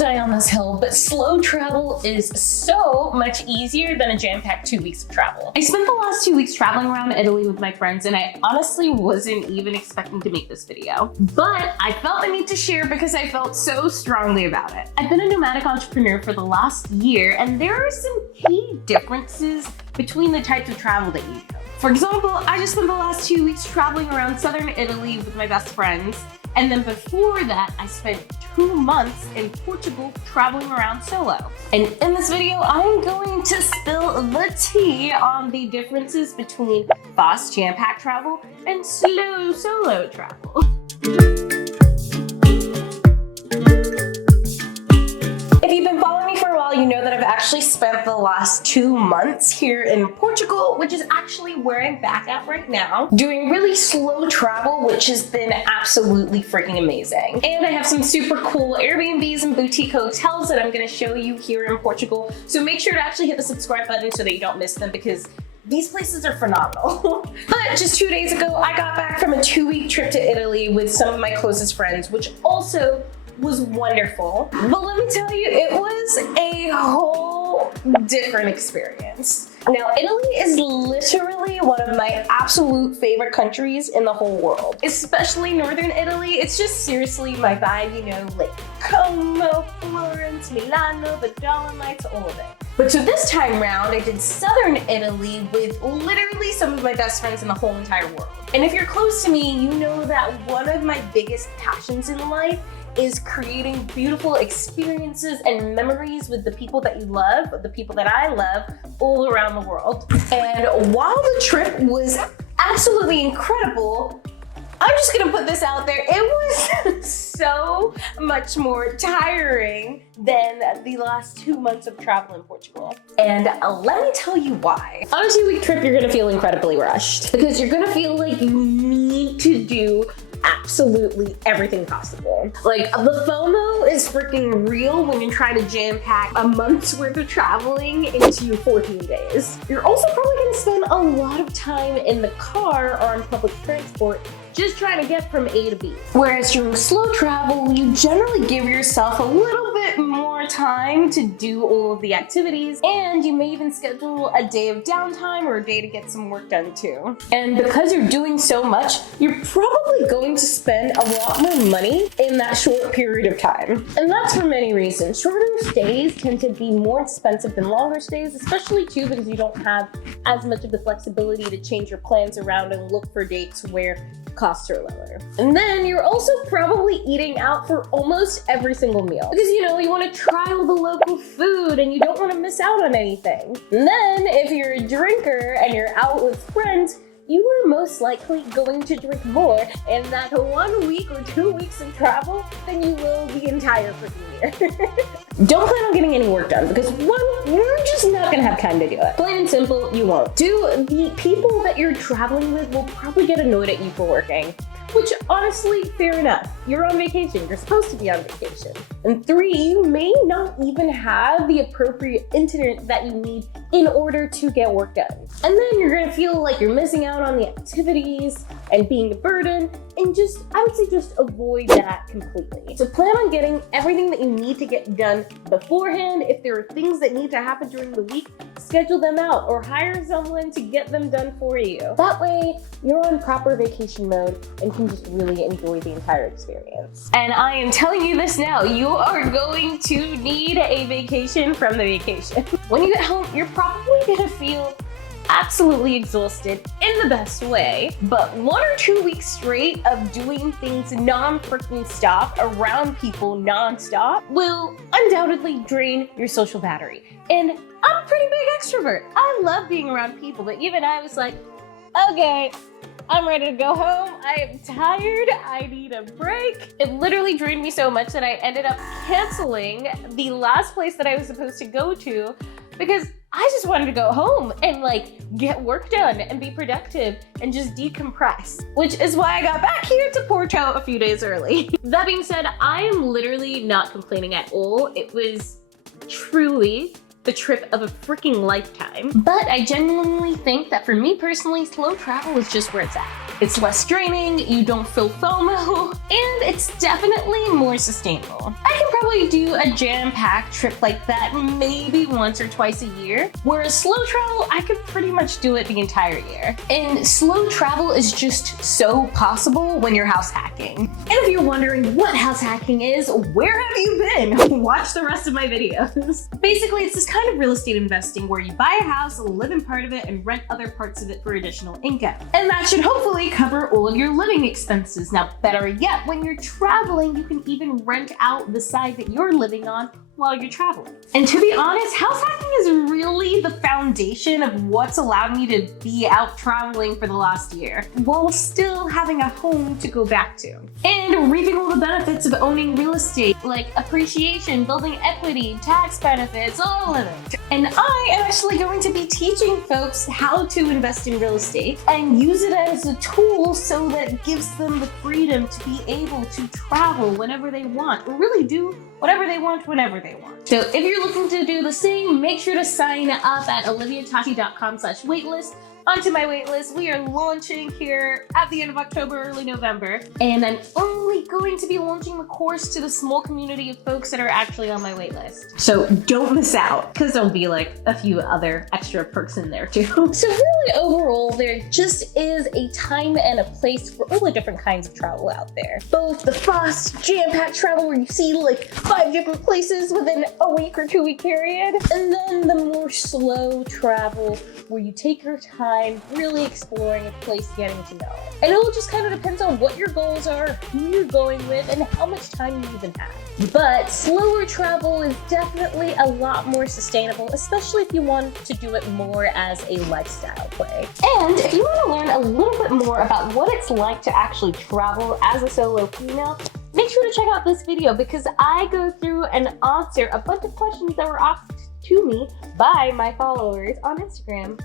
die on this hill, but slow travel is so much easier than a jam-packed 2 weeks of travel. I spent the last 2 weeks traveling around Italy with my friends, and I honestly wasn't even expecting to make this video. But I felt the need to share because I felt so strongly about it. I've been a nomadic entrepreneur for the last year, and there are some key differences between the types of travel that you do. For example, I just spent the last 2 weeks traveling around southern Italy with my best friends. And then before that, I spent 2 months in Portugal traveling around solo. And in this video, I'm going to spill the tea on the differences between fast jam-packed travel and slow solo travel. If you've been following me for a while, you know that I've actually spent the last 2 months here in Portugal, which is actually where I'm back at right now, doing really slow travel, which has been absolutely freaking amazing. And I have some super cool Airbnbs and boutique hotels that I'm gonna show you here in Portugal. So make sure to actually hit the subscribe button so that you don't miss them, because these places are phenomenal. But just 2 days ago, I got back from a 2-week trip to Italy with some of my closest friends, which also was wonderful. But let me tell you, it was a whole different experience. Now, Italy is literally one of my absolute favorite countries in the whole world, especially northern Italy. It's just seriously my vibe, you know, like Como, Florence, Milano, the Dolomites, all of it. But so this time round, I did southern Italy with literally some of my best friends in the whole entire world. And if you're close to me, you know that one of my biggest passions in life is creating beautiful experiences and memories with the people that you love, the people that I love, all around the world. And while the trip was absolutely incredible, I'm just gonna put this out there, it was so much more tiring than the last 2 months of travel in Portugal. And let me tell you why. On a 2-week trip, you're gonna feel incredibly rushed because you're gonna feel like you need to do absolutely everything possible. Like, the FOMO is freaking real when you try to jam-pack a month's worth of traveling into 14 days. You're also probably gonna spend a lot of time in the car or on public transport just trying to get from A to B. Whereas during slow travel, you generally give yourself a little bit more time to do all of the activities, and you may even schedule a day of downtime or a day to get some work done too. And because you're doing so much, you're probably going to spend a lot more money in that short period of time. And that's for many reasons. Shorter stays tend to be more expensive than longer stays, especially too because you don't have as much of the flexibility to change your plans around and look for dates where costs are lower. And then you're also probably eating out for almost every single meal because, you know, you want to try all the local food and you don't want to miss out on anything. And then if you're a drinker and you're out with friends, you are most likely going to drink more in that 1 week or 2 weeks of travel than you will the entire freaking year. Don't plan on getting any work done because one, you're just not gonna have time to do it. Plain and simple, you won't. Two, the people that you're traveling with will probably get annoyed at you for working. Which, honestly, fair enough. You're on vacation. You're supposed to be on vacation. And 3, you may not even have the appropriate internet that you need in order to get work done. And then you're gonna feel like you're missing out on the activities and being a burden, and just, I would say just avoid that completely. So plan on getting everything that you need to get done beforehand. If there are things that need to happen during the week, schedule them out or hire someone to get them done for you. That way, you're on proper vacation mode and can just really enjoy the entire experience. And I am telling you this now, you are going to need a vacation from the vacation. When you get home, you're probably gonna feel absolutely exhausted in the best way, but 1 or 2 weeks straight of doing things non-freaking stop around people non-stop will undoubtedly drain your social battery. And I'm a pretty big extrovert. I love being around people, but even I was like, okay, I'm ready to go home. I am tired. I need a break. It literally drained me so much that I ended up canceling the last place that I was supposed to go to because I just wanted to go home and like get work done and be productive and just decompress, which is why I got back here to Porto a few days early. That being said, I am literally not complaining at all. It was truly the trip of a freaking lifetime. But I genuinely think that for me personally, slow travel is just where it's at. It's less draining, you don't feel FOMO, and it's definitely more sustainable. I can probably do a jam-packed trip like that maybe once or twice a year, whereas slow travel, I could pretty much do it the entire year. And slow travel is just so possible when you're house hacking. And if you're wondering what house hacking is, where have you been? Watch the rest of my videos. Basically, it's this kind of real estate investing where you buy a house, live in part of it, and rent other parts of it for additional income. And that should hopefully cover all of your living expenses. Now, better yet, when you're traveling, you can even rent out the side that you're living on while you're traveling. And to be honest, house hacking is really the foundation of what's allowed me to be out traveling for the last year, while still having a home to go back to. And reaping all the benefits of owning real estate, like appreciation, building equity, tax benefits, all of it. And I am actually going to be teaching folks how to invest in real estate and use it as a tool so that it gives them the freedom to be able to travel whenever they want, or really do whatever they want whenever they want. So if you're looking to do the same, make sure to sign up at oliviatati.com/waitlist. Onto my waitlist. We are launching here at the end of October, early November, and I'm only going to be launching the course to the small community of folks that are actually on my waitlist. So don't miss out, because there'll be like a few other extra perks in there too. So really overall, there just is a time and a place for all the different kinds of travel out there. Both the fast, jam-packed travel where you see like 5 different places within a week or 2 week period, and then the more slow travel where you take your time really exploring a place, getting to know it. And it all just kind of depends on what your goals are, who you're going with, and how much time you even have. But slower travel is definitely a lot more sustainable, especially if you want to do it more as a lifestyle play. And if you want to learn a little bit more about what it's like to actually travel as a solo female, make sure to check out this video, because I go through and answer a bunch of questions that were asked to me by my followers on Instagram.